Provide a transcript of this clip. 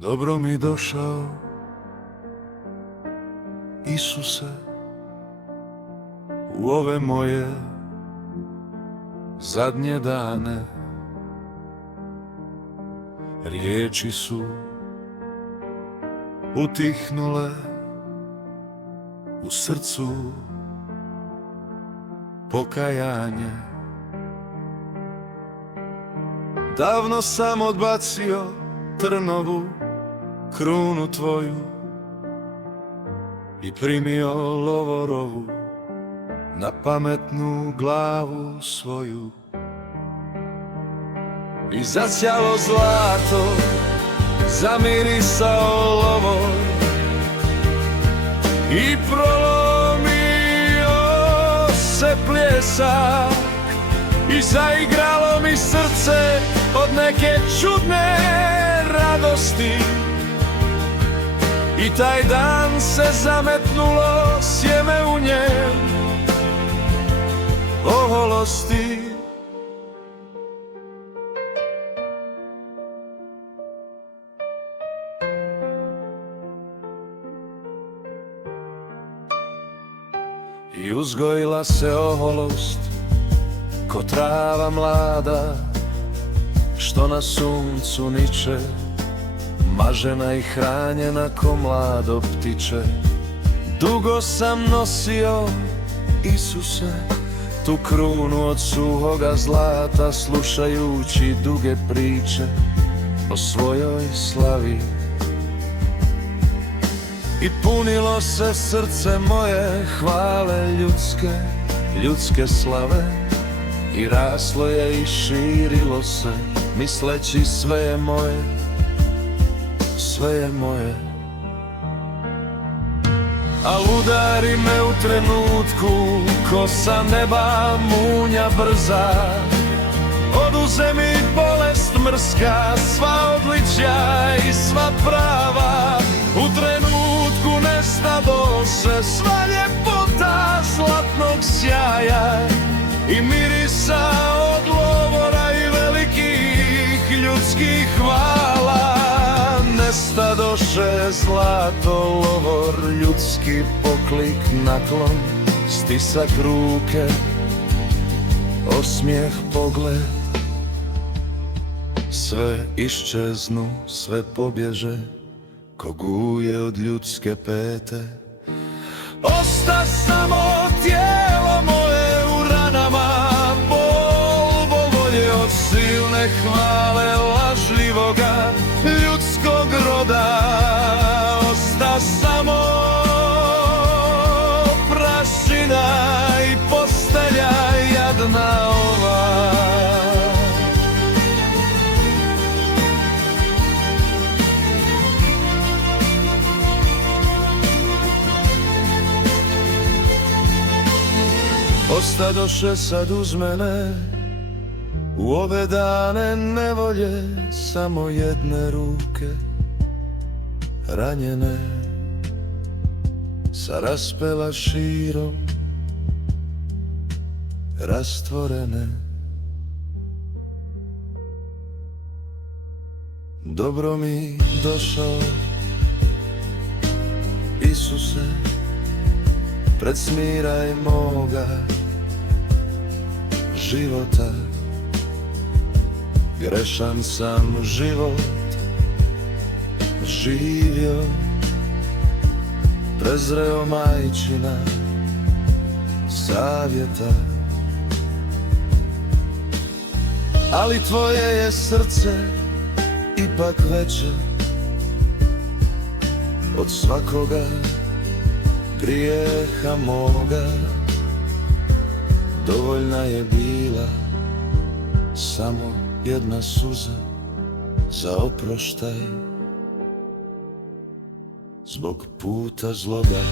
Dobro mi došao, Isuse, u ove moje zadnje dane. Riječi su utihnule u srcu, pokajanje. Davno sam odbacio trnovu krunu tvoju i primio lovorovu na pametnu glavu svoju. I zasjalo zlato, zamirisao lovor i prolomio se pljesak i zaigralo mi srce od neke čudne radosti. I taj dan se zametnulo sjeme u njem oholosti. I uzgojila se oholost ko trava mlada, što na suncu niče, mažena i hranjena ko mlado ptiče. Dugo sam nosio, Isuse, tu krunu od suhoga zlata, slušajući duge priče o svojoj slavi. I punilo se srce moje hvale ljudske slave. I raslo je i širilo se, misleći sve je moje, sve je moje. Al udari me u trenutku, ko sa neba munja brza. Oduze mi bolest mrska, sva odličja i sva prava. U trenutku nestadoše sva ljepota zlatnog sjaja i mirisa od lovora i velikih ljudskih hvala. Nestadoše zlato, lovor, ljudski poklik, naklon, stisak ruke, osmijeh, pogled. Sve iščeznu, sve pobježe, ko guje od ljudske pete. Osta samo tijelo moje u ranama, bol volje od silne hvale lažljivoga ljudskog roda. Osta samo prašina i postelja jadna ova. Ostadoše sad uz mene u ove dane nevolje samo jedne ruke, ranjene, sa raspela širom, rastvorene. Dobro mi došao, Isuse, pred smiraj moga života. Grešan sam život živio, prezreo majčina savjeta. Ali tvoje je srce ipak veće od svakoga grijeha moga. Dovoljna je bila samo jedna suza za oproštaj zbog puta zloga.